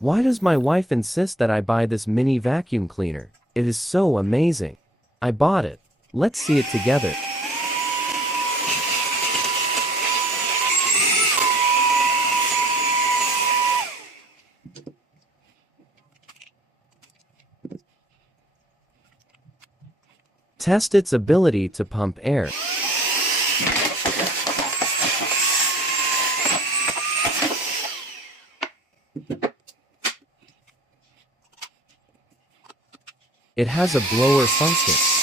Why does my wife insist that I buy this mini vacuum cleaner? It is so amazing. I bought it. Let's see it together. Test its ability to pump air. It has a blower function.